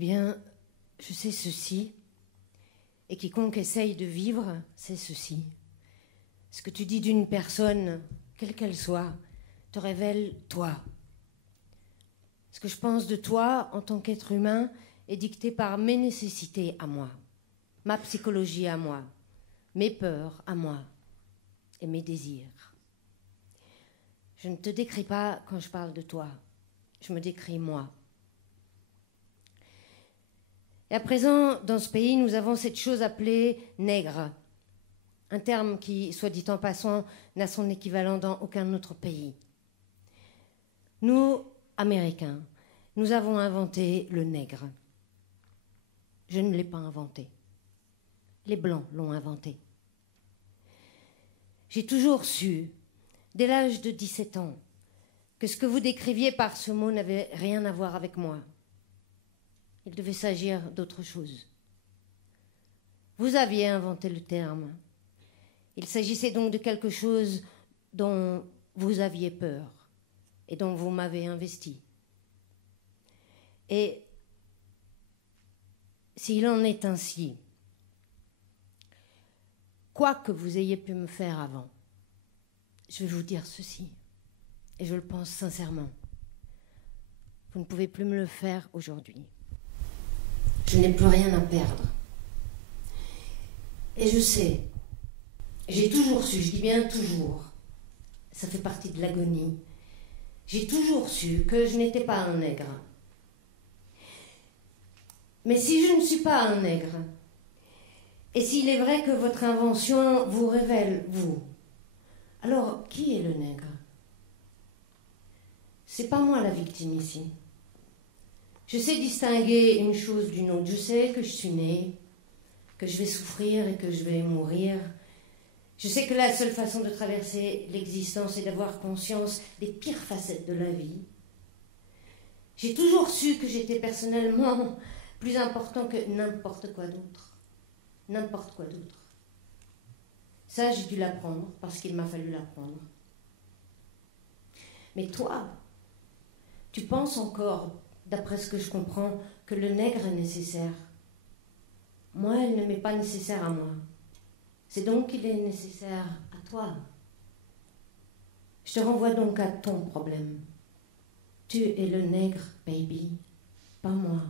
bien, je sais ceci, et quiconque essaye de vivre sait ceci. Ce que tu dis d'une personne, quelle qu'elle soit, te révèle toi. Ce que je pense de toi en tant qu'être humain est dicté par mes nécessités à moi, ma psychologie à moi, mes peurs à moi et mes désirs. Je ne te décris pas quand je parle de toi, je me décris moi. Et à présent, dans ce pays, nous avons cette chose appelée nègre, un terme qui, soit dit en passant, n'a son équivalent dans aucun autre pays. Nous, Américains, nous avons inventé le nègre. Je ne l'ai pas inventé. Les Blancs l'ont inventé. J'ai toujours su, dès l'âge de 17 ans, que ce que vous décriviez par ce mot n'avait rien à voir avec moi. Il devait s'agir d'autre chose. Vous aviez inventé le terme. Il s'agissait donc de quelque chose dont vous aviez peur et dont vous m'avez investi. Et s'il en est ainsi, quoi que vous ayez pu me faire avant, je vais vous dire ceci, et je le pense sincèrement. Vous ne pouvez plus me le faire aujourd'hui. Je n'ai plus rien à perdre. Et je sais, j'ai toujours su, je dis bien toujours, ça fait partie de l'agonie, j'ai toujours su que je n'étais pas un nègre. Mais si je ne suis pas un nègre, et s'il est vrai que votre invention vous révèle, vous, alors qui est le nègre? C'est pas moi la victime ici. Je sais distinguer une chose d'une autre. Je sais que je suis née, que je vais souffrir et que je vais mourir. Je sais que la seule façon de traverser l'existence est d'avoir conscience des pires facettes de la vie. J'ai toujours su que j'étais personnellement plus important que n'importe quoi d'autre. N'importe quoi d'autre. Ça, j'ai dû l'apprendre parce qu'il m'a fallu l'apprendre. Mais toi, tu penses encore, d'après ce que je comprends, que le nègre est nécessaire. Moi, elle ne m'est pas nécessaire à moi. C'est donc qu'il est nécessaire à toi. Je te renvoie donc à ton problème. Tu es le nègre, baby, pas moi.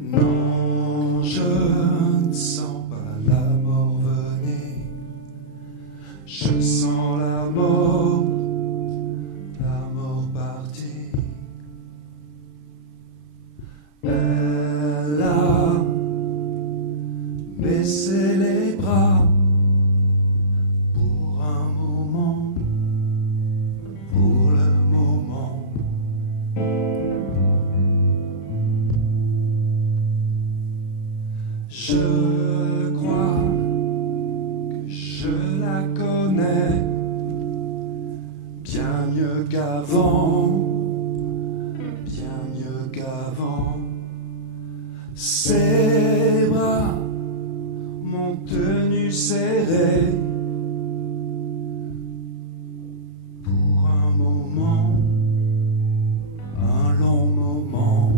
Non, je ne sens pas la mort venir. Je sens la mort partir. Elle a baissé les bras pour un moment, pour le moment. Je crois que je la connais bien mieux qu'avant, bien mieux qu'avant. Ses bras m'ont tenu serré pour un moment, un long moment.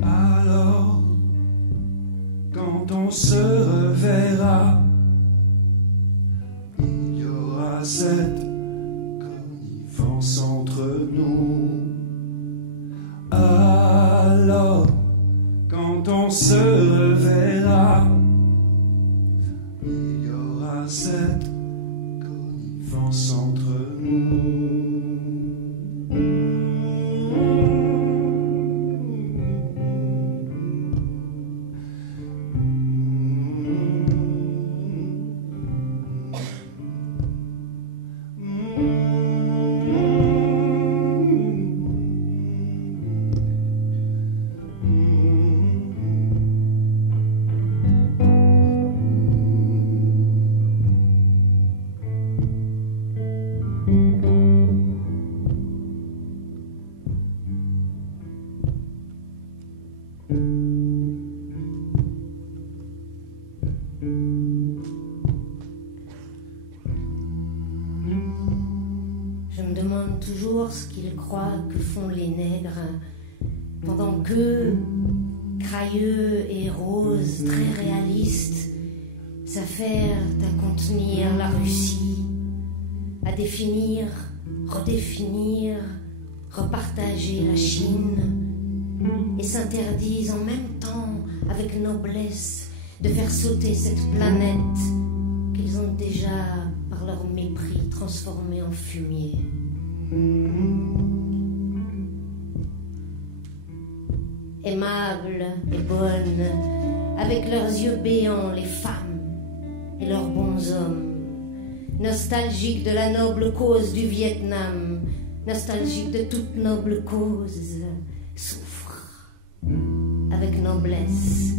Alors, quand on se reverra, il y aura cette connivence entre nous. Alors, quand on se reverra, il y aura cette connivence entre nous. ce qu'ils croient que font les nègres, pendant qu'eux, crayeux et roses, très réalistes, s'affairent à contenir la Russie, à définir, redéfinir, repartager la Chine, et s'interdisent en même temps, avec noblesse, de faire sauter cette planète qu'ils ont déjà, par leur mépris, transformée en fumier. Aimables et bonnes, avec leurs yeux béants, les femmes et leurs bons hommes, nostalgiques de la noble cause du Vietnam, nostalgiques de toute noble cause, souffrent avec noblesse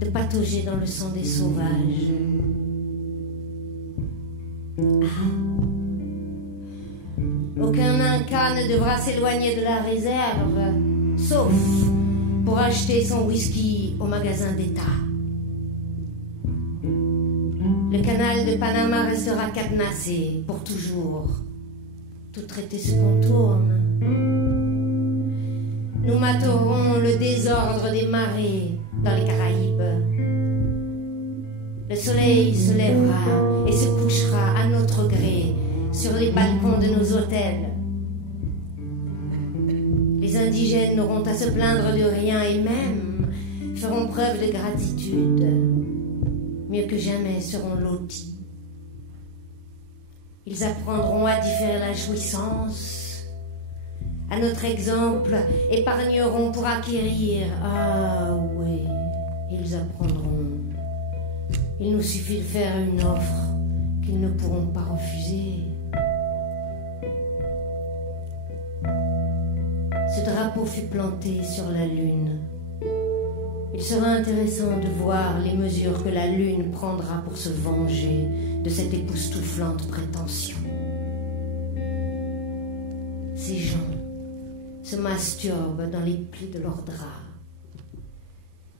de patauger dans le sang des sauvages. Aucun Inca ne devra s'éloigner de la réserve, sauf pour acheter son whisky au magasin d'État. Le canal de Panama restera cadenassé pour toujours. Tout traité se contourne. Nous materons le désordre des marées dans les Caraïbes. Le soleil se lèvera et se couchera à notre gré sur les balcons de nos hôtels. Les indigènes n'auront à se plaindre de rien et même feront preuve de gratitude. Mieux que jamais seront lotis. Ils apprendront à différer la jouissance. À notre exemple, épargneront pour acquérir. Ah oui, ils apprendront. Il nous suffit de faire une offre qu'ils ne pourront pas refuser. Ce drapeau fut planté sur la Lune. Il sera intéressant de voir les mesures que la Lune prendra pour se venger de cette époustouflante prétention. Ces gens se masturbent dans les plis de leurs draps.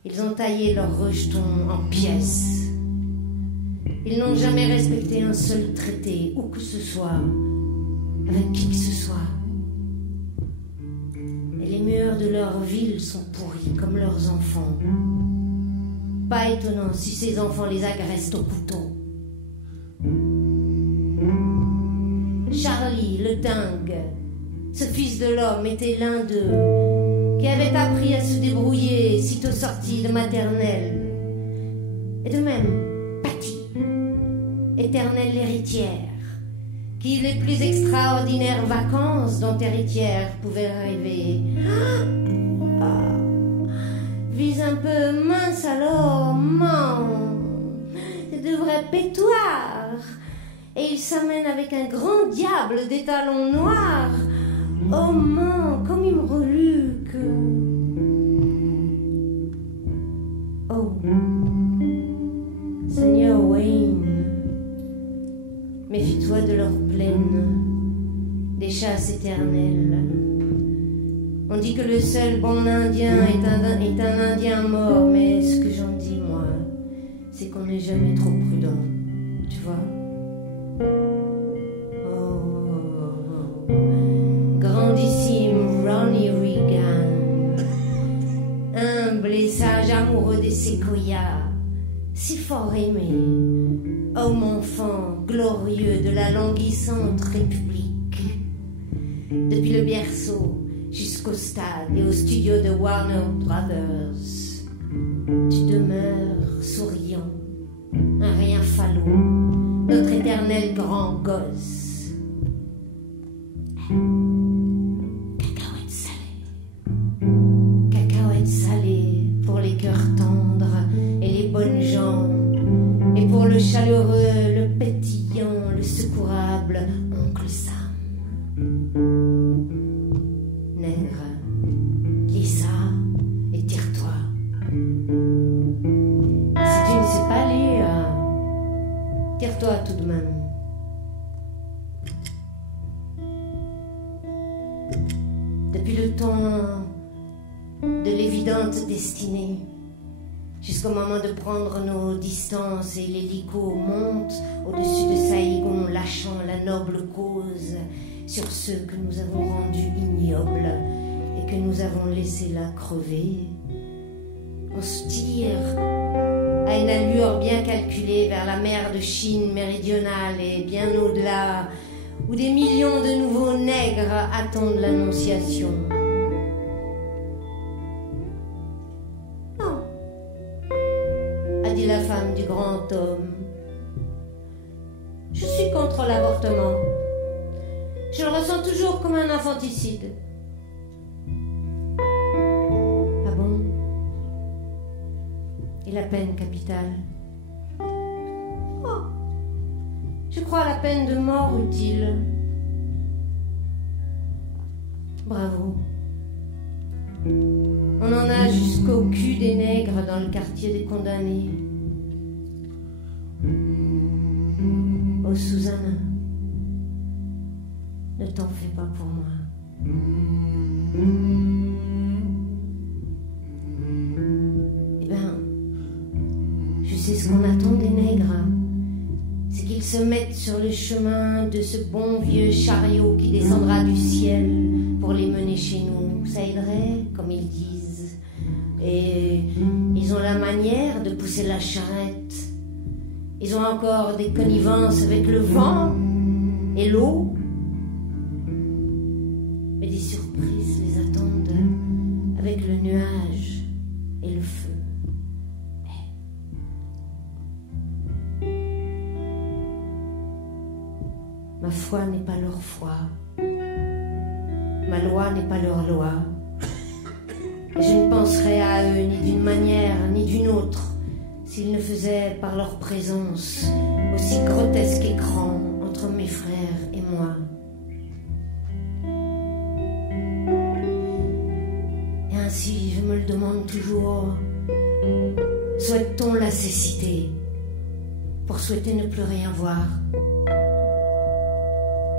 Ils ont taillé leurs rejetons en pièces. Ils n'ont jamais respecté un seul traité, où que ce soit, avec qui que ce soit. Et les murs de leur ville sont pourris comme leurs enfants. Pas étonnant si ces enfants les agressent au couteau. Charlie, le dingue, ce fils de l'homme, était l'un d'eux, qui avait appris à se débrouiller sitôt sorti de maternelle. Et de même, Patty, éternelle héritière, qui les plus extraordinaires vacances dont héritière pouvait rêver. Vise un peu mince alors, de vrais pétoirs. Et il s'amène avec un grand diable des talons noirs. Oh man, comme il me reluque. Oh, Seigneur Wayne, méfie-toi de leur plaine, des chasses éternelles. On dit que le seul bon Indien est un Indien mort, mais ce que j'en dis, moi, c'est qu'on n'est jamais trop prudent, tu vois. Grandissime Ronnie Reagan, humble et sage amoureux des séquoias, si fort aimé, homme enfant glorieux de la languissante République. Depuis le berceau jusqu'au stade et au studio de Warner Brothers, tu demeures souriant, un rien falot, notre éternel grand gosse. Cacahuètes salées pour les cœurs tendres et les bonnes gens, et pour le chaleureux, le pétillant, le secourable oncle Sam. Nègre, lis ça et tire-toi. Si tu ne sais pas lire, tire-toi tout de même. Depuis le temps de l'évidente destinée, jusqu'au moment de prendre nos distances et l'hélico monte au-dessus de Saïgon, lâchant la noble cause sur ceux que nous avons rendus ignobles et que nous avons laissés là crever. On se tire à une allure bien calculée vers la mer de Chine méridionale et bien au-delà, où des millions de nouveaux nègres attendent l'annonciation. Non, a dit la femme du grand homme. Je suis contre l'avortement. Je le ressens toujours comme un infanticide. Ah bon? Et la peine capitale? Oh, je crois à la peine de mort utile. Bravo. On en a jusqu'au cul des nègres dans le quartier des condamnés. Oh Susanna, ne t'en fais pas pour moi. Eh ben, je sais ce qu'on attend des nègres. C'est qu'ils se mettent sur le chemin de ce bon vieux chariot qui descendra du ciel pour les mener chez nous. Ça aiderait, comme ils disent. Et ils ont la manière de pousser la charrette. Ils ont encore des connivences avec le vent et l'eau. Mais des surprises les attendent avec le nuage et le feu. Ma foi n'est pas leur foi. Ma loi n'est pas leur loi. Et je ne penserai à eux ni d'une manière ni d'une autre s'ils ne faisaient par leur présence aussi grotesque écran entre mes frères et moi. Et ainsi, je me le demande toujours, souhaite-t-on la cécité pour souhaiter ne plus rien voir?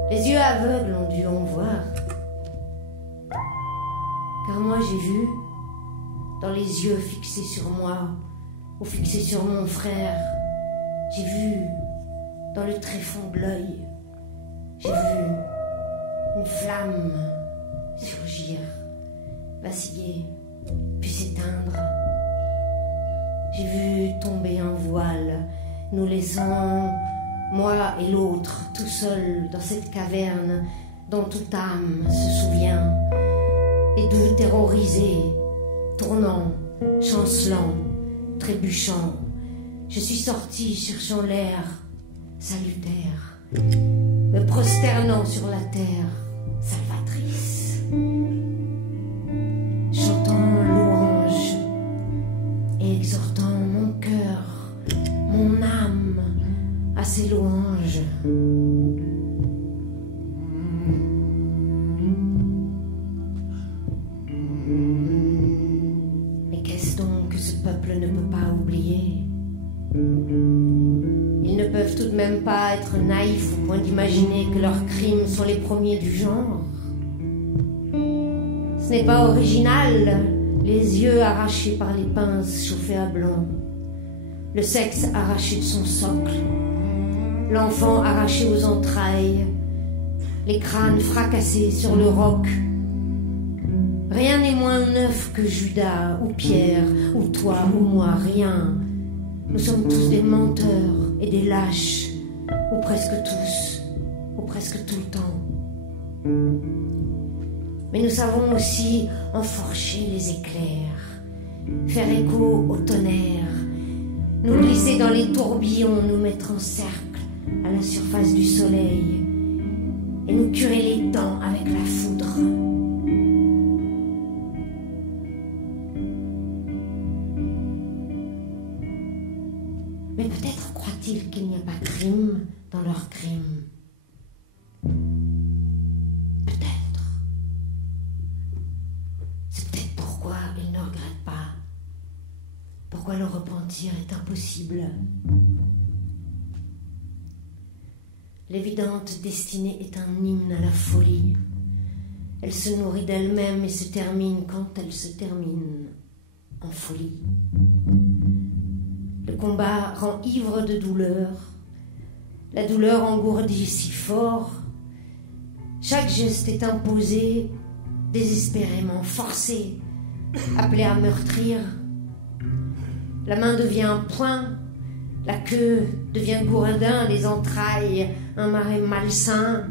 Les yeux aveugles ont dû en voir, car moi j'ai vu, dans les yeux fixés sur moi, ou fixé sur mon frère, j'ai vu dans le tréfonds de l'œil, j'ai vu une flamme surgir, vaciller, puis s'éteindre. J'ai vu tomber un voile, nous laissant, moi et l'autre, tout seuls dans cette caverne dont toute âme se souvient, et d'où terrorisé, tournant, chancelant, trébuchant, je suis sorti cherchant l'air salutaire, me prosternant sur la terre salvatrice, chantant louange et exhortant mon cœur, mon âme à ses louanges. Ne peut pas oublier. Ils ne peuvent tout de même pas être naïfs au point d'imaginer que leurs crimes sont les premiers du genre. Ce n'est pas original, les yeux arrachés par les pinces chauffées à blanc, le sexe arraché de son socle, l'enfant arraché aux entrailles, les crânes fracassés sur le roc. Rien n'est moins neuf que Judas, ou Pierre, ou toi, ou moi, rien. Nous sommes tous des menteurs et des lâches, ou presque tous, ou presque tout le temps. Mais nous savons aussi enfourcher les éclairs, faire écho au tonnerre, nous glisser dans les tourbillons, nous mettre en cercle à la surface du soleil, et nous curer les dents avec la foudre. Mais peut-être croient-ils qu'il n'y a pas de crime dans leur crime. Peut-être. C'est peut-être pourquoi ils ne regrettent pas. Pourquoi le repentir est impossible. L'évidente destinée est un hymne à la folie. Elle se nourrit d'elle-même et se termine quand elle se termine en folie. Le combat rend ivre de douleur. La douleur engourdit si fort Chaque geste est imposé, désespérément forcé, appelé à meurtrir. La main devient un poing, la queue devient gourdin, les entrailles un marais malsain.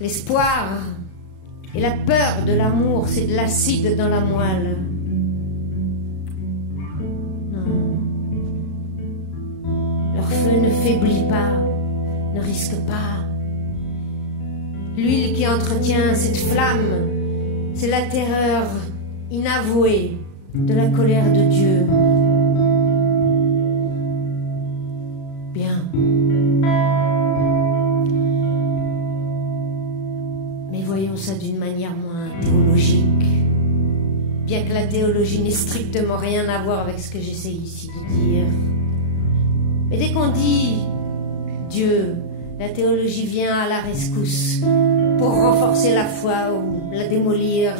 L'espoir et la peur de l'amour, c'est de l'acide dans la moelle. Non. Leur feu ne faiblit pas, ne risque pas. L'huile qui entretient cette flamme, c'est la terreur inavouée de la colère de Dieu. Bien. Mais voyons ça d'une manière moins théologique. Bien que la théologie n'ait strictement rien à voir avec ce que j'essaie ici de dire. Mais dès qu'on dit Dieu, la théologie vient à la rescousse pour renforcer la foi ou la démolir.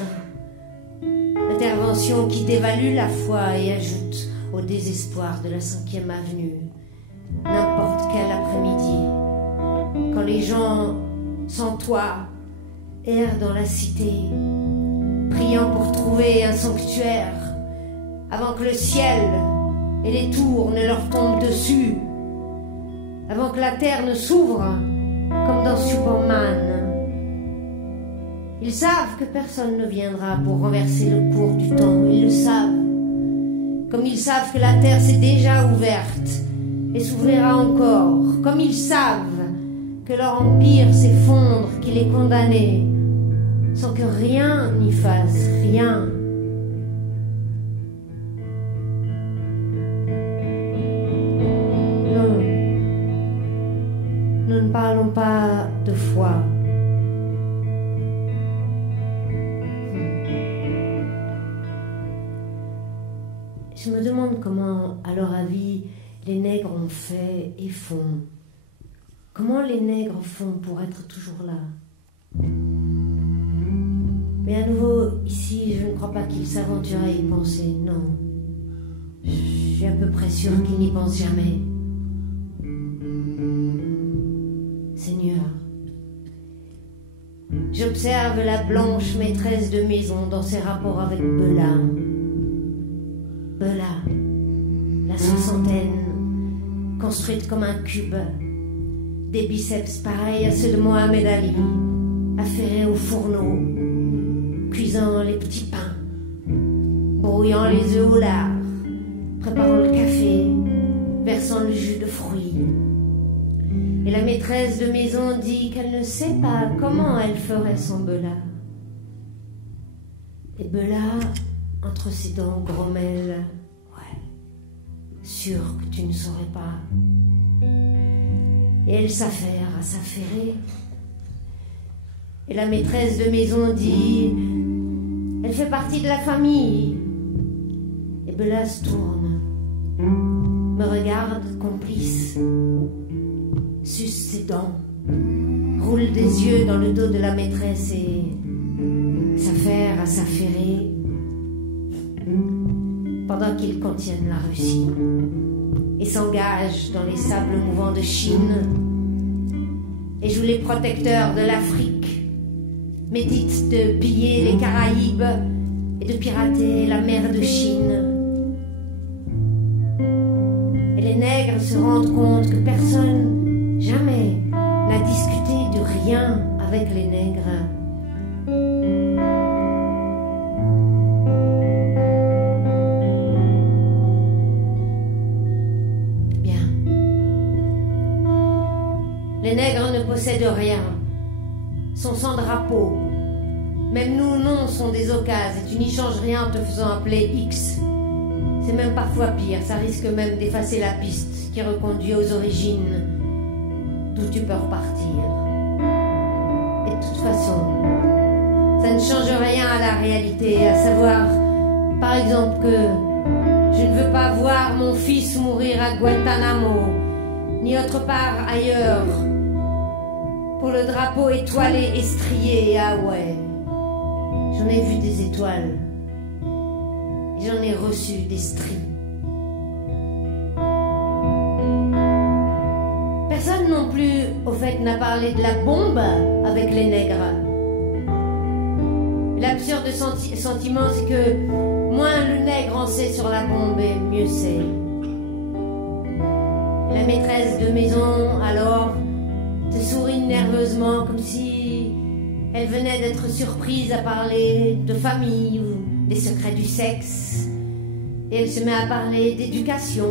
Intervention qui dévalue la foi et ajoute au désespoir de la 5e avenue. N'importe quel après-midi, quand les gens sans toit errent dans la cité, priant pour trouver un sanctuaire, avant que le ciel et les tours ne leur tombent dessus, avant que la terre ne s'ouvre comme dans Superman. Ils savent que personne ne viendra pour renverser le cours du temps, ils le savent. Comme ils savent que la terre s'est déjà ouverte et s'ouvrira encore, comme ils savent que leur empire s'effondre, qu'il est condamné, sans que rien n'y fasse rien. Non, nous ne parlons pas de foi. Je me demande comment, à leur avis, les nègres ont fait et font. Comment les nègres font pour être toujours là? Mais à nouveau, ici, je ne crois pas qu'ils s'aventurent à y penser, non. Je suis à peu près sûre qu'ils n'y pensent jamais. Seigneur, j'observe la blanche maîtresse de maison dans ses rapports avec Bella. Bella, la soixantaine, construite comme un cube, des biceps pareils à ceux de Mohamed Ali, affairés au fourneau, cuisant les petits pains, brouillant les œufs au lard, préparant le café, versant le jus de fruits. Et la maîtresse de maison dit qu'elle ne sait pas comment elle ferait sans Bella. Et Bella, entre ses dents grommelle, ouais, sûr que tu ne saurais pas. Et elle s'affaire à s'affairer. Et la maîtresse de maison dit, elle fait partie de la famille. Et Bella se tourne, me regarde complice, suce ses dents, roule des yeux dans le dos de la maîtresse et s'affaire à s'affairer pendant qu'ils contiennent la Russie et s'engagent dans les sables mouvants de Chine et jouent les protecteurs de l'Afrique, méditent de piller les Caraïbes et de pirater la mer de Chine. Et les nègres se rendent compte que personne, jamais, n'a discuté de rien avec les nègres. Les nègres ne possèdent rien, sont sans drapeau. Même nous, non, sont des occasions, et tu n'y changes rien en te faisant appeler X. C'est même parfois pire, ça risque même d'effacer la piste qui reconduit aux origines, d'où tu peux repartir. Et de toute façon, ça ne change rien à la réalité, à savoir, par exemple, que je ne veux pas voir mon fils mourir à Guantanamo, ni autre part ailleurs, pour le drapeau étoilé et strié. Ah ouais, j'en ai vu des étoiles, et j'en ai reçu des stries. Personne non plus au fait, n'a parlé de la bombe avec les nègres. L'absurde sentiment, c'est que moins le nègre en sait sur la bombe, et mieux c'est. La maîtresse de maison, alors, te sourit nerveusement, comme si elle venait d'être surprise à parler de famille ou des secrets du sexe. Et elle se met à parler d'éducation,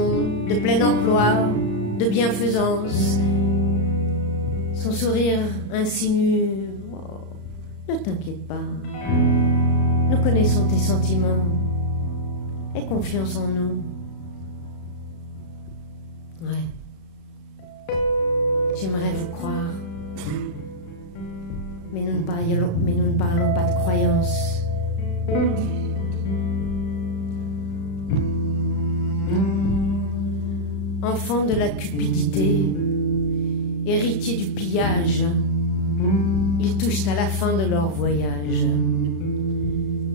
de plein emploi, de bienfaisance. Son sourire insinue. Oh, ne t'inquiète pas. Nous connaissons tes sentiments. Aie confiance en nous. Ouais. J'aimerais vous croire. Mais nous ne parlons pas de croyance. Enfants de la cupidité, héritiers du pillage, ils touchent à la fin de leur voyage.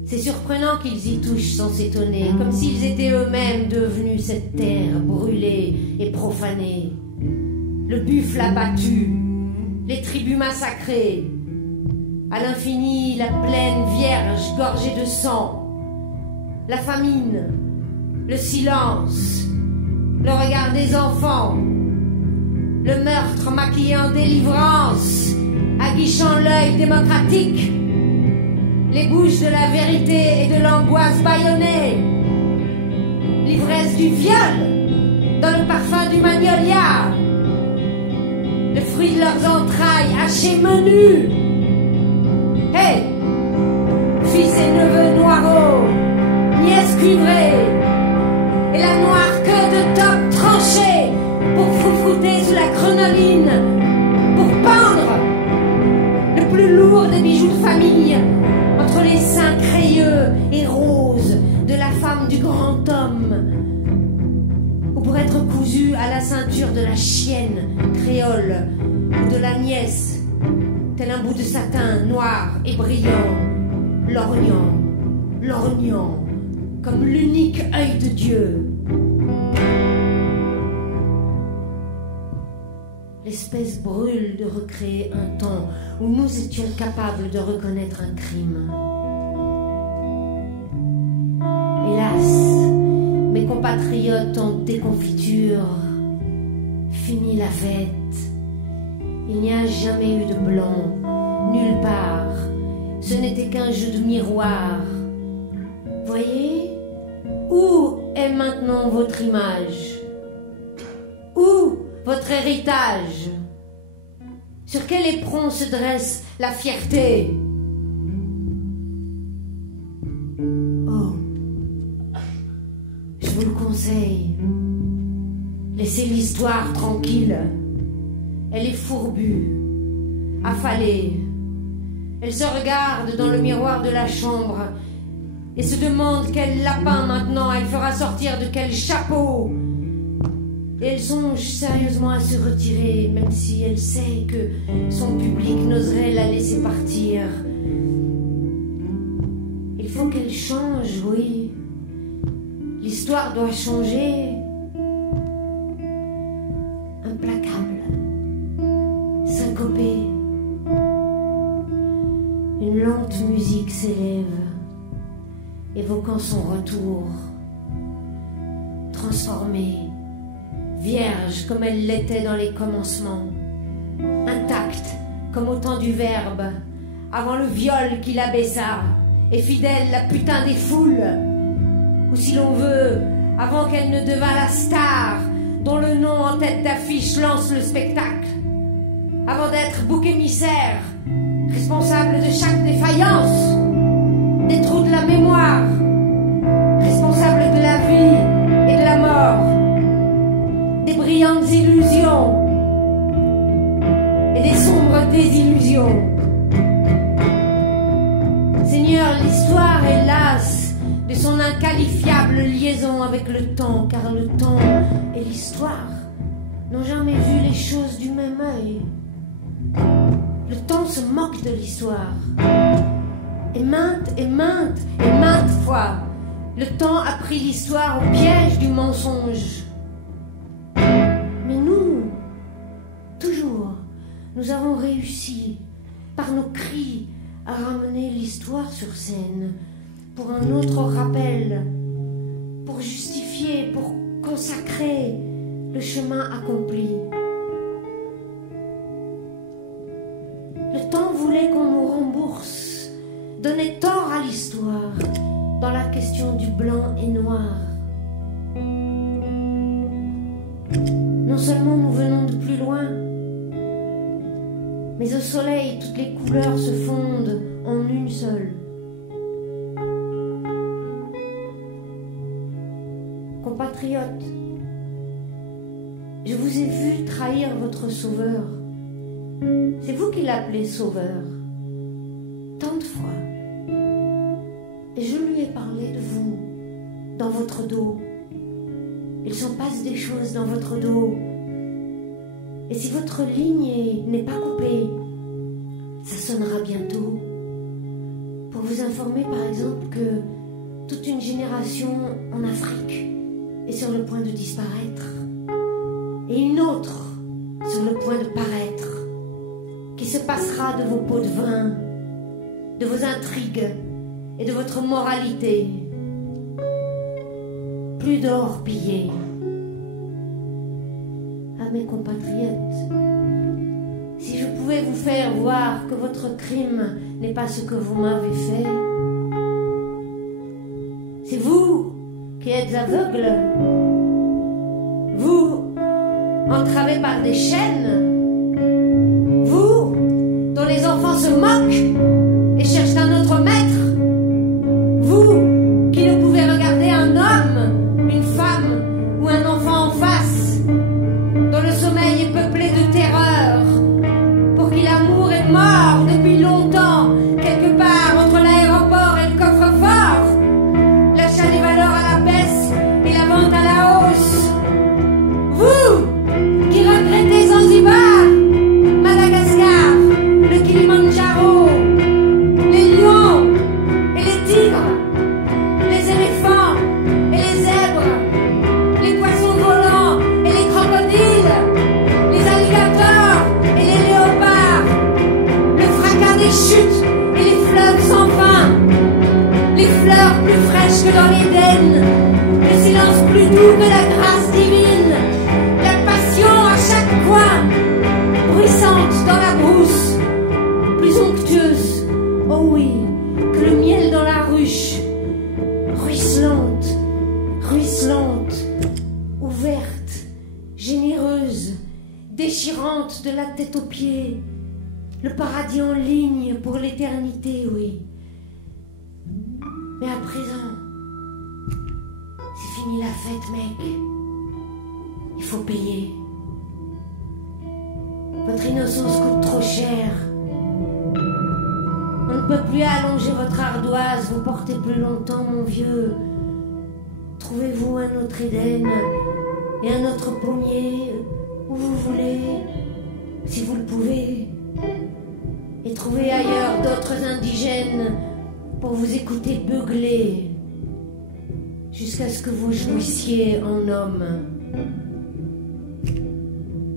C'est surprenant qu'ils y touchent sans s'étonner, comme s'ils étaient eux-mêmes devenus cette terre brûlée et profanée. Le buffle abattu, les tribus massacrées, à l'infini la plaine vierge gorgée de sang, la famine, le silence, le regard des enfants, le meurtre maquillé en délivrance, aguichant l'œil démocratique, les bouches de la vérité et de l'angoisse bâillonnée, l'ivresse du viol dans le parfum du magnolia, le fruit de leurs entrailles hachées menues. Hé, fils et neveux noireaux, nièces cuivrées, et la noire queue de top tranchée pour froufrouter sous la crinoline, pour pendre le plus lourd des bijoux de famille entre les seins crayeux et roses de la femme du grand homme, ou pour être cousu à la ceinture de la chienne créole ou de la nièce, tel un bout de satin noir et brillant, lorgnant, comme l'unique œil de Dieu. L'espèce brûle de recréer un temps où nous étions capables de reconnaître un crime. Hélas, mes compatriotes en déconfiture, fini la fête. Il n'y a jamais eu de blanc, nulle part. Ce n'était qu'un jeu de miroir. Voyez, où est maintenant votre image? Où votre héritage? Sur quel éperon se dresse la fierté? Oh, je vous le conseille, laissez l'histoire tranquille. Elle est fourbue, affalée. Elle se regarde dans le miroir de la chambre et se demande quel lapin maintenant elle fera sortir de quel chapeau. Et elle songe sérieusement à se retirer, même si elle sait que son public n'oserait la laisser partir. Il faut qu'elle change, oui. L'histoire doit changer. Implacable, syncopée. Une lente musique s'élève, évoquant son retour, transformée, vierge comme elle l'était dans les commencements, intacte comme au temps du Verbe, avant le viol qui l'abaissa, et fidèle la putain des foules, ou si l'on veut, avant qu'elle ne devint la star dont le nom en tête d'affiche lance le spectacle, avant d'être bouc émissaire, responsable de chaque défaillance, des trous de la mémoire, responsable de la vie et de la mort, des brillantes illusions et des sombres désillusions. Seigneur, l'histoire est lasse de son inqualifiable liaison avec le temps, car le temps et l'histoire n'ont jamais vu les choses du même œil. Le temps se moque de l'histoire. Et maintes fois, le temps a pris l'histoire au piège du mensonge. Mais nous, toujours, nous avons réussi, par nos cris, à ramener l'histoire sur scène, pour un autre rappel, pour justifier, pour consacrer le chemin accompli. Le temps voulait qu'on nous rembourse, donner tort à l'histoire dans la question du blanc et noir. Non seulement nous venons de plus loin, mais au soleil, toutes les couleurs se fondent en une seule. Compatriotes, je vous ai vu trahir votre sauveur. C'est vous qui l'appelez sauveur, tant de fois. Et je lui ai parlé de vous, dans votre dos. Il s'en passe des choses dans votre dos. Et si votre lignée n'est pas coupée, ça sonnera bientôt. Pour vous informer par exemple que toute une génération en Afrique est sur le point de disparaître. Et une autre sur le point de paraître, qui se passera de vos pots de vin, de vos intrigues et de votre moralité. Plus d'or pillé. À mes compatriotes, si je pouvais vous faire voir que votre crime n'est pas ce que vous m'avez fait, c'est vous qui êtes aveugles, vous, entravés par des chaînes, vous, dont les enfants se moquent et cherchent un autre maître, vous, qui ne pouvez regarder un homme, une femme ou un enfant en face, dont le sommeil est peuplé de terreur, pour qui l'amour est mort depuis longtemps, quelque part entre l'aéroport et le coffre-fort, l'achat des valeurs à la baisse et la vente à la hausse. Vous, qui regrettez Zanzibar, Madagascar, le Kilimandjaro, les lions et les tigres, les éléphants et les zèbres, les poissons volants et les crocodiles, les alligators et les léopards, le fracas des chutes et les fleuves sans fin, les fleurs plus fraîches que dans l'Éden, le silence plus doux que la grâce divine, la passion à chaque coin, bruissante dans la brousse, plus onctueuse, oh oui, que le miel dans la ruche, ruisselante, ruisselante, ouverte, généreuse, déchirante de la tête aux pieds, le paradis en ligne pour l'éternité, oui. Mais à présent, c'est fini la fête, mec. Il faut payer. Votre innocence coûte trop cher. On ne peut plus allonger votre ardoise, vous portez plus longtemps, mon vieux. Trouvez-vous un autre Éden et un autre pommier, où vous voulez, si vous le pouvez. Et trouvez ailleurs d'autres indigènes pour vous écouter beugler, jusqu'à ce que vous jouissiez en homme.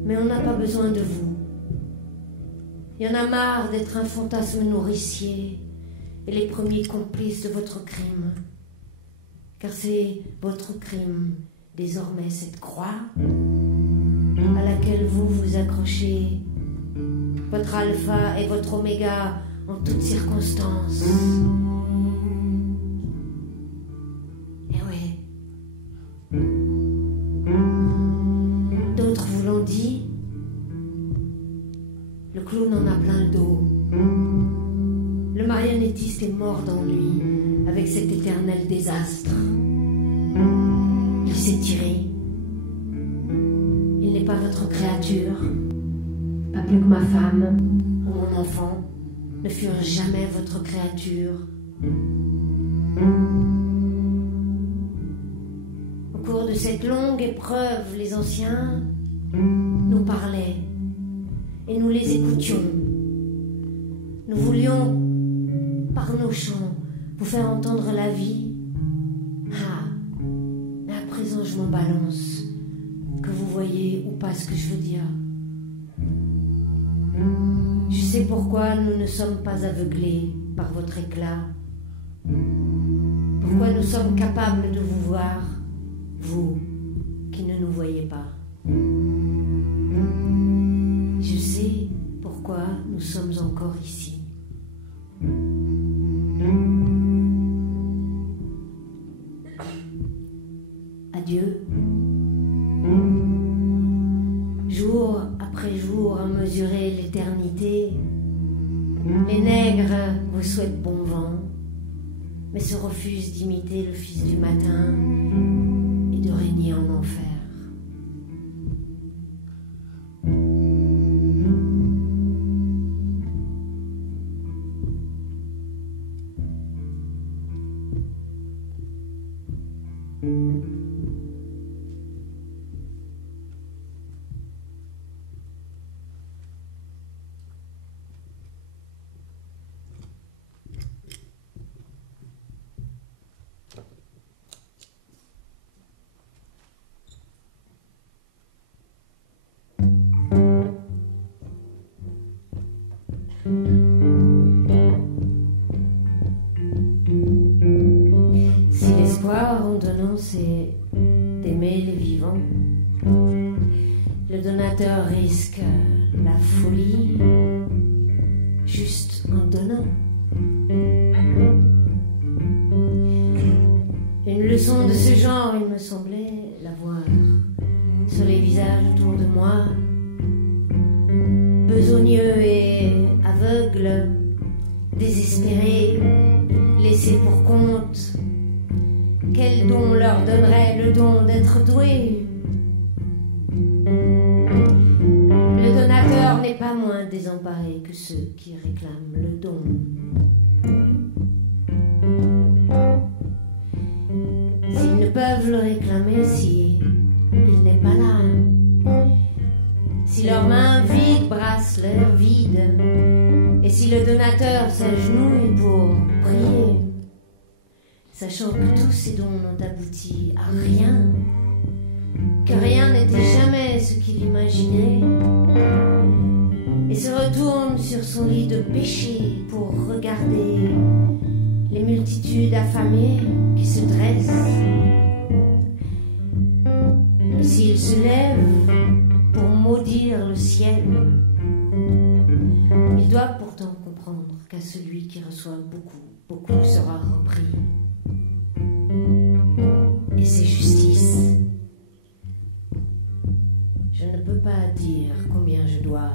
Mais on n'a pas besoin de vous. Il y en a marre d'être un fantasme nourricier et les premiers complices de votre crime. Car c'est votre crime, désormais, cette croix à laquelle vous vous accrochez, votre alpha et votre oméga en toutes circonstances. Et oui. D'autres vous l'ont dit. Le clown en a plein le dos. Le marionnettiste est mort d'ennui avec cet éternel désastre. Il s'est tiré. Il n'est pas votre créature, pas plus que ma femme ou mon enfant ne furent jamais votre créature. Au cours de cette longue épreuve, les anciens nous parlaient et nous les écoutions. Nous voulions, par nos chants, vous faire entendre la vie. Ah, mais à présent je m'en balance, que vous voyez ou pas ce que je veux dire. sais pourquoi nous ne sommes pas aveuglés par votre éclat. Pourquoi nous sommes capables de vous voir, vous qui ne nous voyez pas. Je sais pourquoi nous sommes encore ici. Adieu. Jour après jour, à mesurer l'éternité, les nègres vous souhaitent bon vent, mais se refusent d'imiter le fils du matin et de régner en enfer. Si l'espoir en donnant c'est d'aimer les vivants, le donateur risque la folie juste en donnant. Une leçon de ce genre, il me semblait la voir sur les visages autour de moi, besogneux et aveugles, désespérés, laissés pour compte. Quel don leur donnerait le don d'être doués? Le donateur n'est pas moins désemparé que ceux qui réclament le don. S'ils ne peuvent le réclamer, si il n'est pas là, si leurs mains vides brassent l'air vide, et si le donateur s'agenouille pour prier, sachant que tous ces dons n'ont abouti à rien, que rien n'était jamais ce qu'il imaginait, et se retourne sur son lit de péché pour regarder les multitudes affamées qui se dressent, et s'il se lève pour maudire le ciel, il doit pourtant comprendre qu'à celui qui reçoit beaucoup, beaucoup sera repris. Et c'est justice. Je ne peux pas dire combien je dois.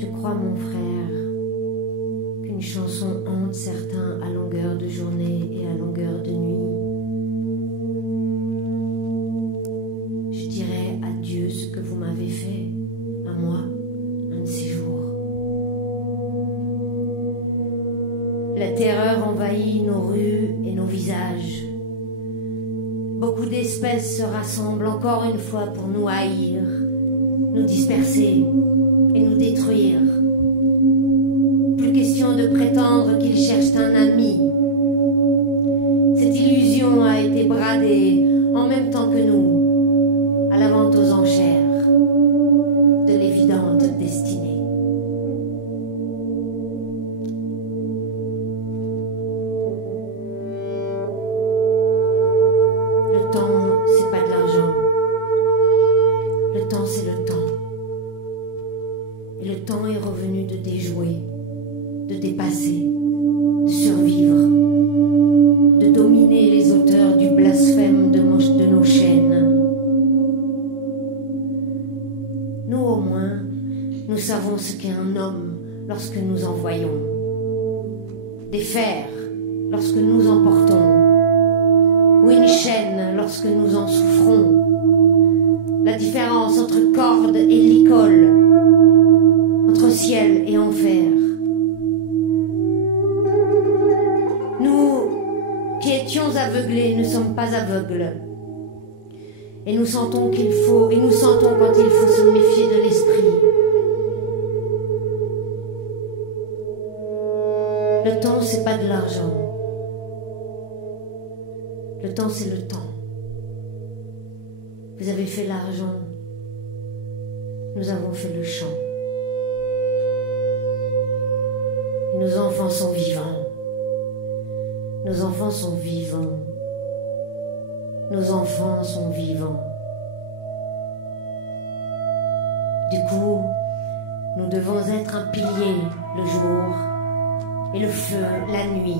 Je crois, mon frère, qu'une chanson hante certains à longueur de journée et à longueur de nuit. Je dirai à Dieu ce que vous m'avez fait, à moi, un de ces jours. La terreur envahit nos rues et nos visages. Beaucoup d'espèces se rassemblent encore une fois pour nous haïr, nous disperser et nous détruire. Plus question de prétendre qu'ils cherchent un ami. Cette illusion a été bradée en même temps que nous, à la vente aux enchères de l'évidente destinée. Le temps, c'est pas de l'argent. Le temps, c'est le temps. Et le temps est revenu de déjouer, de dépasser, de survivre. nous savons ce qu'est un homme lorsque nous en voyons, des fers lorsque nous en portons, ou une chaîne lorsque nous en souffrons, la différence entre corde et licol, entre ciel et enfer. Nous qui étions aveuglés ne sommes pas aveugles, et nous sentons qu'il faut, et nous sentons quand il faut se méfier de l'esprit. Le temps, c'est pas de l'argent. Le temps, c'est le temps. Vous avez fait l'argent. Nous avons fait le chant. Et nos enfants sont vivants. Nos enfants sont vivants. Nos enfants sont vivants. Du coup, nous devons être un pilier le jour et le feu la nuit.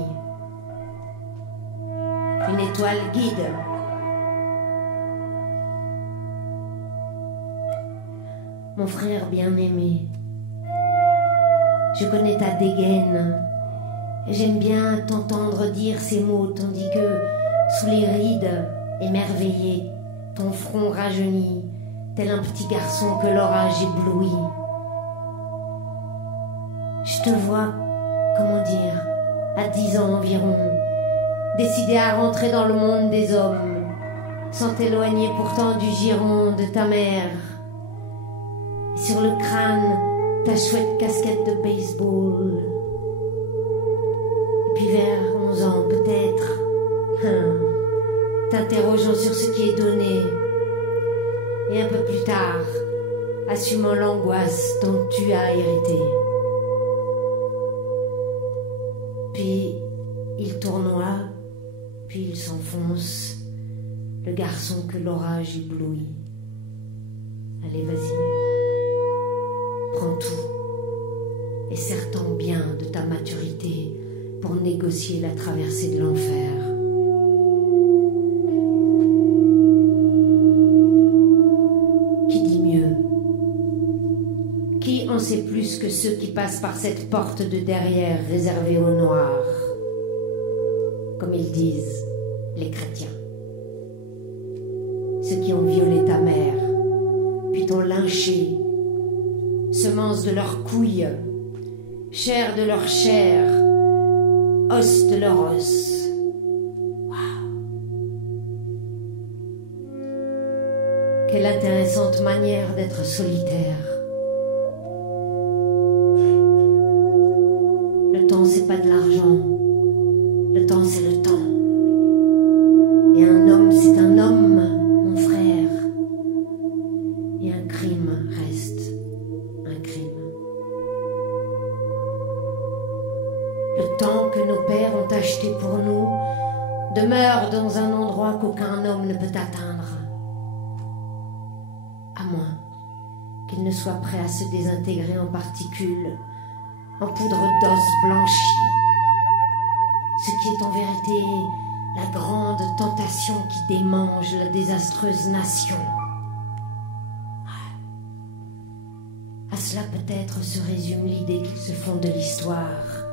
Une étoile guide. Mon frère bien-aimé, je connais ta dégaine et j'aime bien t'entendre dire ces mots tandis que, sous les rides émerveillé, ton front rajeunit, tel un petit garçon que l'orage éblouit. Je te vois, comment dire, à 10 ans environ, décidé à rentrer dans le monde des hommes, sans t'éloigner pourtant du giron de ta mère. Et sur le crâne, ta chouette casquette de baseball. Et puis vers 11 ans peut-être, t'interrogeant sur ce qui est donné, et un peu plus tard, assumant l'angoisse dont tu as hérité. Puis il tournoie, puis il s'enfonce, le garçon que l'orage éblouit. Allez, vas-y, prends tout, et serre-t'en bien de ta maturité pour négocier la traversée de l'enfer. C'est plus que ceux qui passent par cette porte de derrière réservée aux noirs, comme ils disent les chrétiens. Ceux qui ont violé ta mère, puis t'ont lynché, semence de leurs couilles, chair de leur chair, os de leur os. Waouh! Quelle intéressante manière d'être solitaire. C'est pas de l'argent. Le temps, c'est le temps. Et un homme, c'est un homme, mon frère. Et un crime reste un crime. Le temps que nos pères ont acheté pour nous demeure dans un endroit qu'aucun homme ne peut atteindre. À moins qu'il ne soit prêt à se désintégrer en particules, en poudre d'os blanchi, ce qui est en vérité la grande tentation qui démange la désastreuse nation. À cela peut-être se résume l'idée qu'ils se font de l'histoire.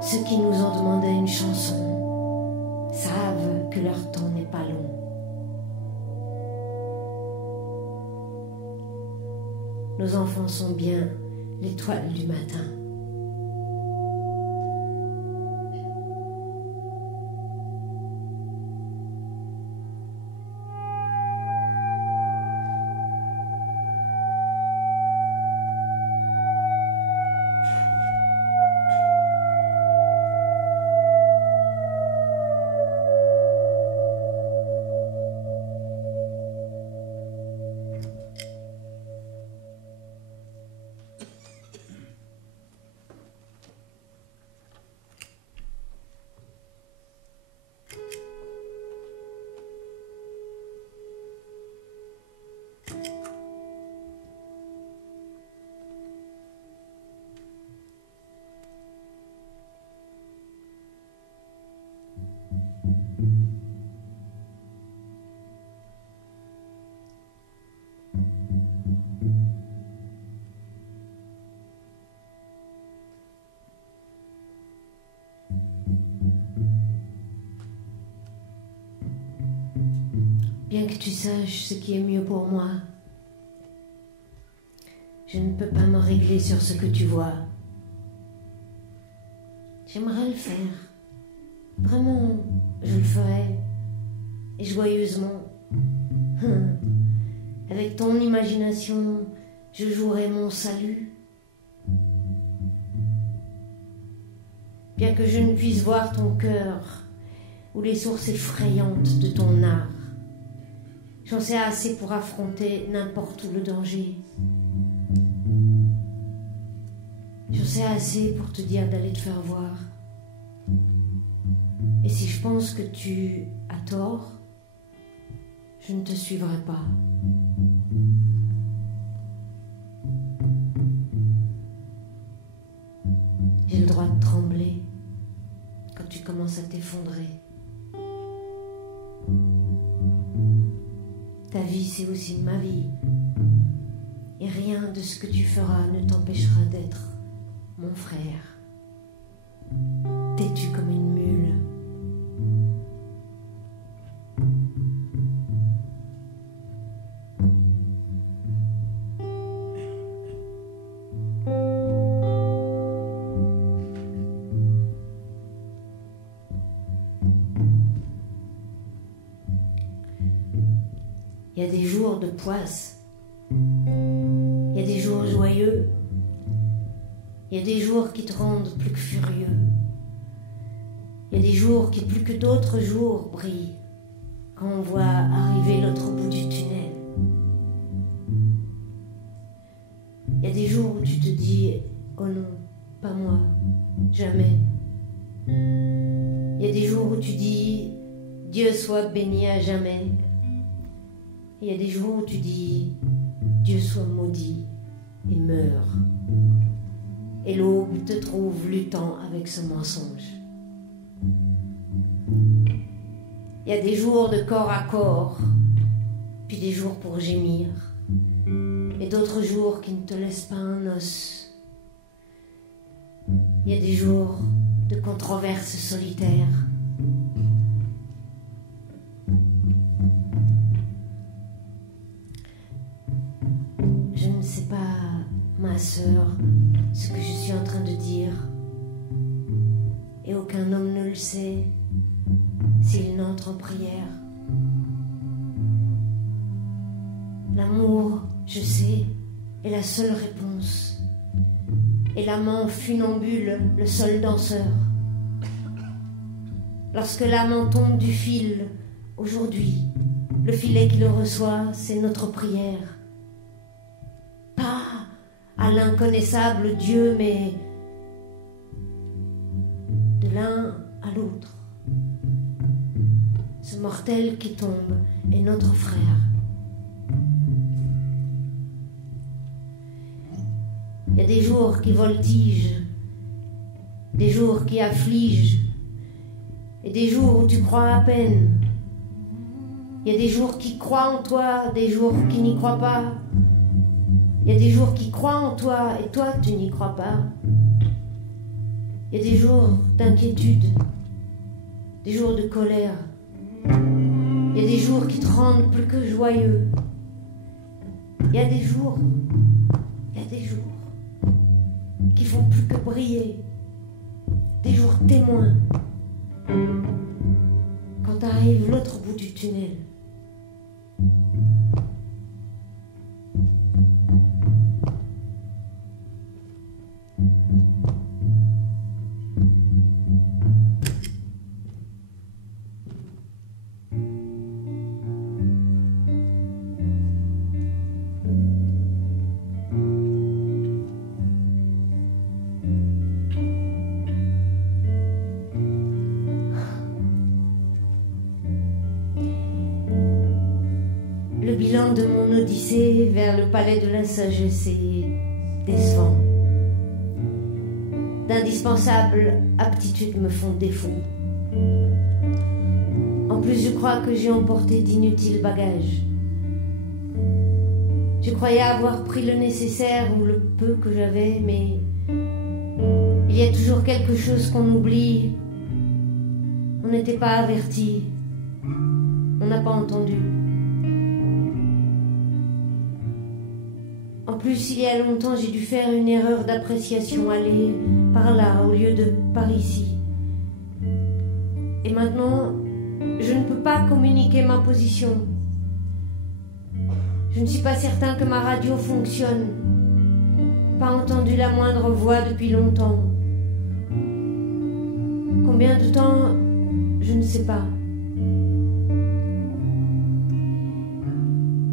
Ceux qui nous ont demandé une chanson savent que leur temps n'est pas long. Nos enfants sont bien l'étoile du matin. bien que tu saches ce qui est mieux pour moi. Je ne peux pas me régler sur ce que tu vois. J'aimerais le faire. Vraiment, je le ferais. Et joyeusement. Avec ton imagination, je jouerai mon salut. Bien que je ne puisse voir ton cœur ou les sources effrayantes de ton art, j'en sais assez pour affronter n'importe où le danger. J'en sais assez pour te dire d'aller te faire voir. Et si je pense que tu as tort, je ne te suivrai pas. J'ai le droit de trembler quand tu commences à t'effondrer. Ta vie, c'est aussi ma vie. Et rien de ce que tu feras ne t'empêchera d'être mon frère. Têtu comme une mule. Il y a des jours de poisse, il y a des jours joyeux, il y a des jours qui te rendent plus que furieux, il y a des jours qui plus que d'autres jours brillent quand on voit arriver l'autre bout du tunnel. Il y a des jours où tu te dis « Oh non, pas moi, jamais ». Il y a des jours où tu dis « Dieu soit béni à jamais ». Il y a des jours où tu dis « Dieu soit maudit et meurt ». Et l'aube te trouve luttant avec ce mensonge. Il y a des jours de corps à corps, puis des jours pour gémir, et d'autres jours qui ne te laissent pas un os. Il y a des jours de controverses solitaires. Je ne sais pas, ma sœur, ce que je suis en train de dire, et aucun homme ne le sait s'il n'entre en prière. L'amour, je sais, est la seule réponse, et l'amant funambule, le seul danseur. Lorsque l'amant tombe du fil, aujourd'hui, le filet qui le reçoit, c'est notre prière. Pas à l'inconnaissable Dieu, mais de l'un à l'autre. Ce mortel qui tombe est notre frère. Il y a des jours qui voltigent, des jours qui affligent, et des jours où tu crois à peine. Il y a des jours qui croient en toi, des jours qui n'y croient pas. Il y a des jours qui croient en toi, et toi tu n'y crois pas. Il y a des jours d'inquiétude, des jours de colère. Il y a des jours qui te rendent plus que joyeux. Il y a des jours qui font plus que briller. Des jours témoins. Quand arrive l'autre bout du tunnel. Le bilan de mon odyssée vers le palais de la sagesse est décevant. D'indispensables aptitudes me font défaut. En plus, je crois que j'ai emporté d'inutiles bagages. Je croyais avoir pris le nécessaire ou le peu que j'avais, mais il y a toujours quelque chose qu'on oublie. On n'était pas averti. On n'a pas entendu. plus, il y a longtemps, j'ai dû faire une erreur d'appréciation, aller par là au lieu de par ici. Et maintenant, je ne peux pas communiquer ma position. Je ne suis pas certain que ma radio fonctionne. Pas entendu la moindre voix depuis longtemps. Combien de temps, je ne sais pas.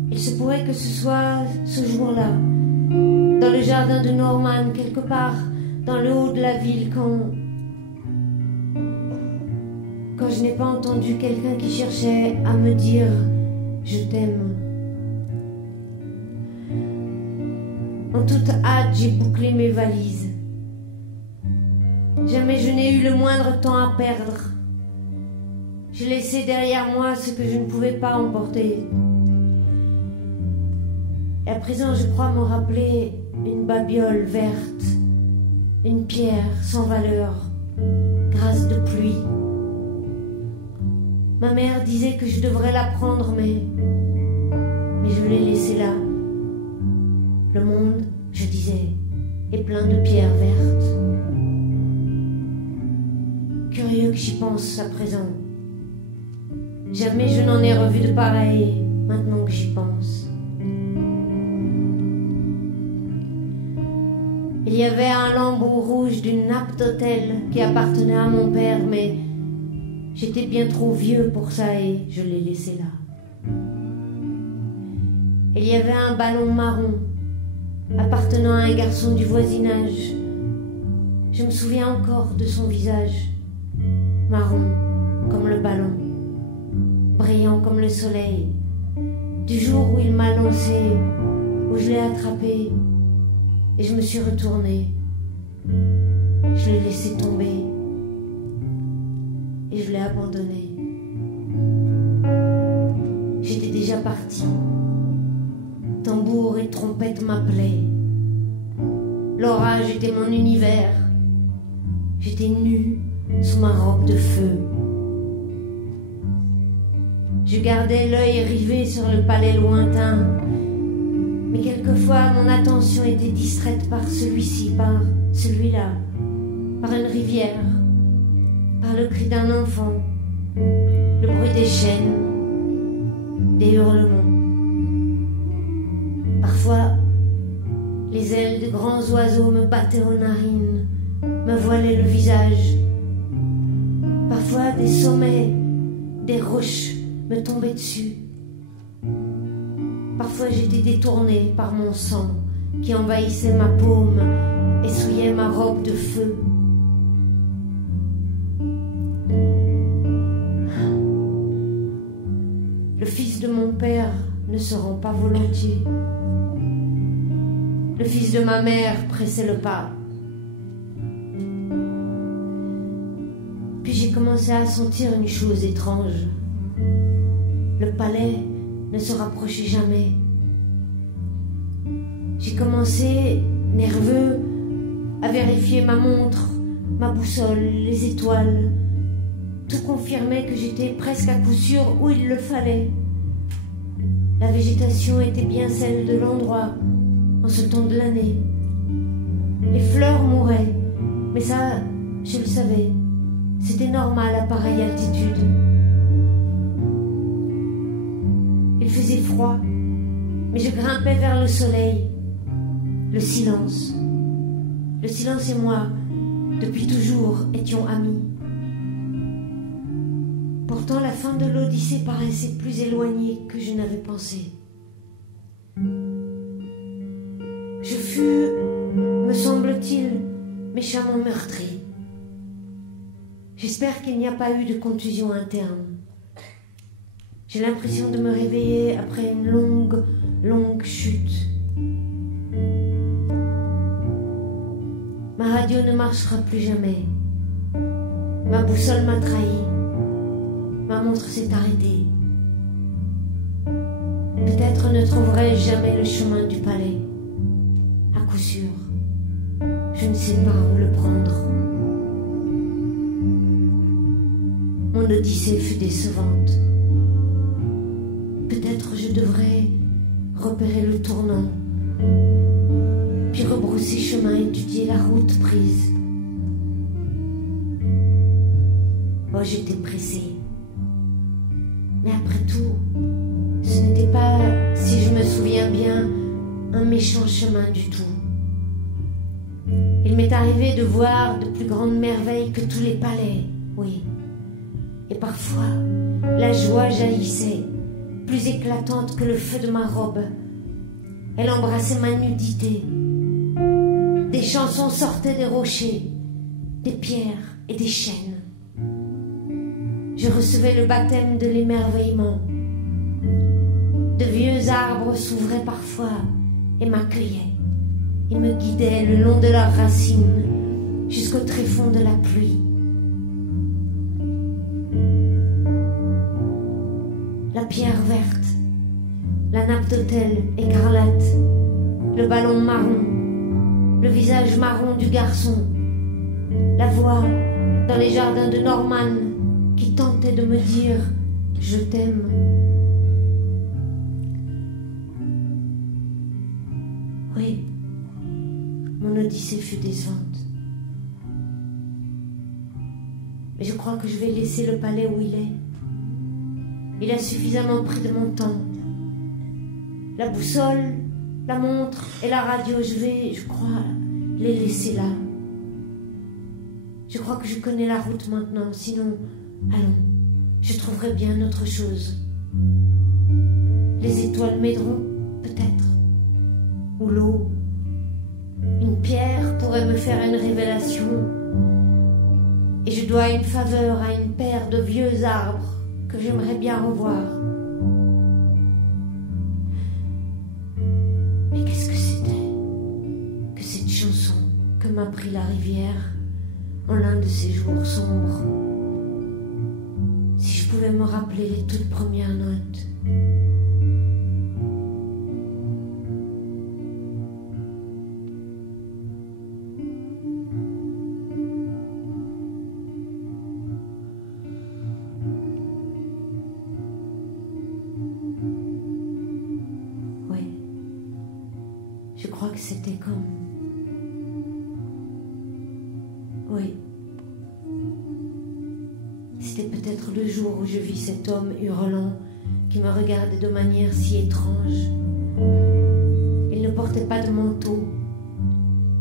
Il se pourrait que ce soit ce jour-là, dans le jardin de Norman, quelque part dans le haut de la ville, quand je n'ai pas entendu quelqu'un qui cherchait à me dire « je t'aime ». En toute hâte, j'ai bouclé mes valises. Jamais je n'ai eu le moindre temps à perdre. J'ai laissé derrière moi ce que je ne pouvais pas emporter. Et à présent, je crois me rappeler une babiole verte, une pierre sans valeur, grâce de pluie. Ma mère disait que je devrais la prendre, mais je l'ai laissée là. Le monde, je disais, est plein de pierres vertes. Curieux que j'y pense à présent. Jamais je n'en ai revu de pareil, maintenant que j'y pense. Il y avait un lambeau rouge d'une nappe d'hôtel qui appartenait à mon père, mais j'étais bien trop vieux pour ça et je l'ai laissé là. Il y avait un ballon marron appartenant à un garçon du voisinage. Je me souviens encore de son visage, marron comme le ballon, brillant comme le soleil, du jour où il m'a lancé, où je l'ai attrapé, et je me suis retournée. Je l'ai laissé tomber et je l'ai abandonné. J'étais déjà partie. Tambour et trompette m'appelaient. L'orage était mon univers. J'étais nue sous ma robe de feu. Je gardais l'œil rivé sur le palais lointain, mais quelquefois mon attention était distraite par celui-ci, par celui-là, par une rivière, par le cri d'un enfant, le bruit des chaînes, des hurlements. Parfois, les ailes de grands oiseaux me battaient aux narines, me voilaient le visage. Parfois, des sommets, des roches me tombaient dessus. Parfois, j'étais détournée par mon sang qui envahissait ma paume et souillait ma robe de feu. Le fils de mon père ne se rend pas volontiers. Le fils de ma mère pressait le pas. Puis j'ai commencé à sentir une chose étrange. Le palais ne se rapprochait jamais. J'ai commencé, nerveux, à vérifier ma montre, ma boussole, les étoiles. Tout confirmait que j'étais presque à coup sûr où il le fallait. La végétation était bien celle de l'endroit, en ce temps de l'année. Les fleurs mouraient, mais ça, je le savais. C'était normal à pareille altitude. Il faisait froid, mais je grimpais vers le soleil. Le silence. Le silence et moi, depuis toujours, étions amis. Pourtant, la fin de l'Odyssée paraissait plus éloignée que je n'avais pensé. Je fus, me semble-t-il, méchamment meurtri. J'espère qu'il n'y a pas eu de contusion interne. J'ai l'impression de me réveiller après une longue chute. Ma radio ne marchera plus jamais. Ma boussole m'a trahi. Ma montre s'est arrêtée. Peut-être ne trouverai-je jamais le chemin du palais. À coup sûr, je ne sais pas où le prendre. Mon odyssée fut décevante. Peut-être je devrais repérer le tournant rebroussé chemin, étudié la route prise. Oh, j'étais pressée. Mais après tout, ce n'était pas, si je me souviens bien, un méchant chemin du tout. Il m'est arrivé de voir de plus grandes merveilles que tous les palais, oui. Et parfois, la joie jaillissait, plus éclatante que le feu de ma robe. Elle embrassait ma nudité. Des chansons sortaient des rochers, des pierres et des chênes. Je recevais le baptême de l'émerveillement. De vieux arbres s'ouvraient parfois et m'accueillaient. Ils me guidaient le long de leurs racines jusqu'au tréfonds de la pluie. La pierre verte, la nappe d'autel écarlate, le ballon marron, le visage marron du garçon, la voix dans les jardins de Norman qui tentait de me dire « Je t'aime ». Oui, mon odyssée fut décevante. Mais je crois que je vais laisser le palais où il est. Il a suffisamment pris de mon temps. La boussole, la montre et la radio, je crois, les laisser là. Je crois que je connais la route maintenant, sinon, allons, je trouverai bien autre chose. Les étoiles m'aideront, peut-être. Ou l'eau. Une pierre pourrait me faire une révélation. Et je dois une faveur à une paire de vieux arbres que j'aimerais bien revoir. Mais qu'est-ce que c'était que cette chanson que m'a pris la rivière en l'un de ces jours sombres? Si je pouvais me rappeler les toutes premières notes. Je crois que c'était comme... Oui. C'était peut-être le jour où je vis cet homme hurlant qui me regardait de manière si étrange. Il ne portait pas de manteau.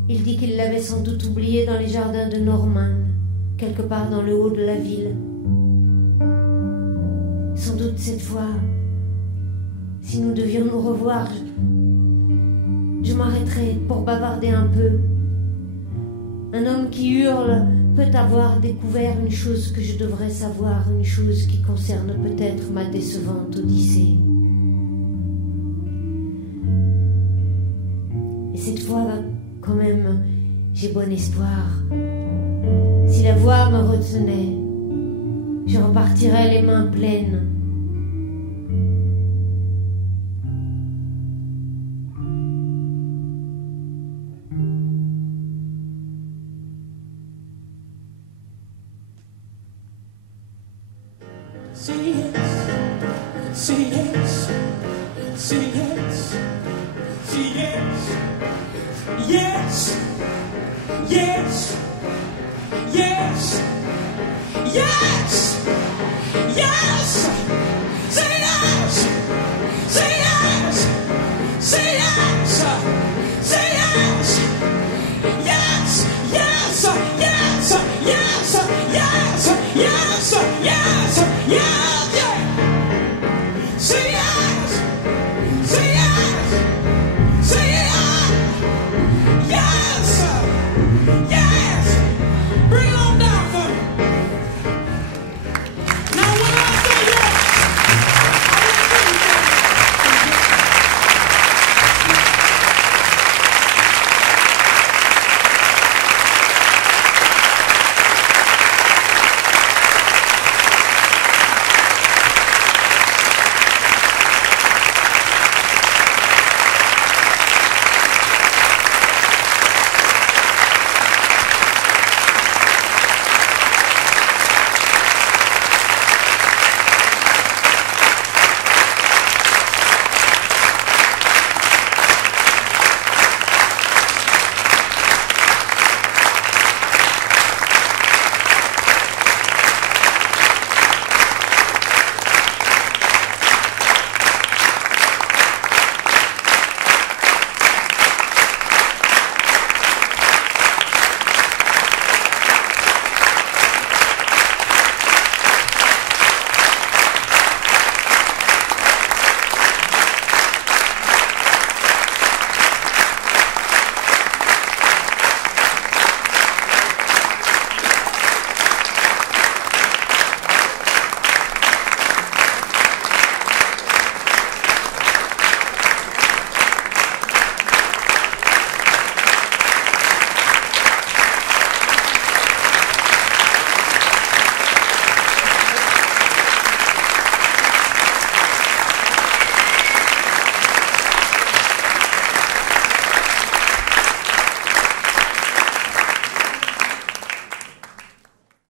Il dit qu'il l'avait sans doute oublié dans les jardins de Norman, quelque part dans le haut de la ville. Sans doute cette fois, si nous devions nous revoir, je m'arrêterai pour bavarder un peu. Un homme qui hurle peut avoir découvert une chose que je devrais savoir, une chose qui concerne peut-être ma décevante odyssée. Et cette fois, quand même, j'ai bon espoir. Si la voix me retenait, je repartirais les mains pleines. Yes,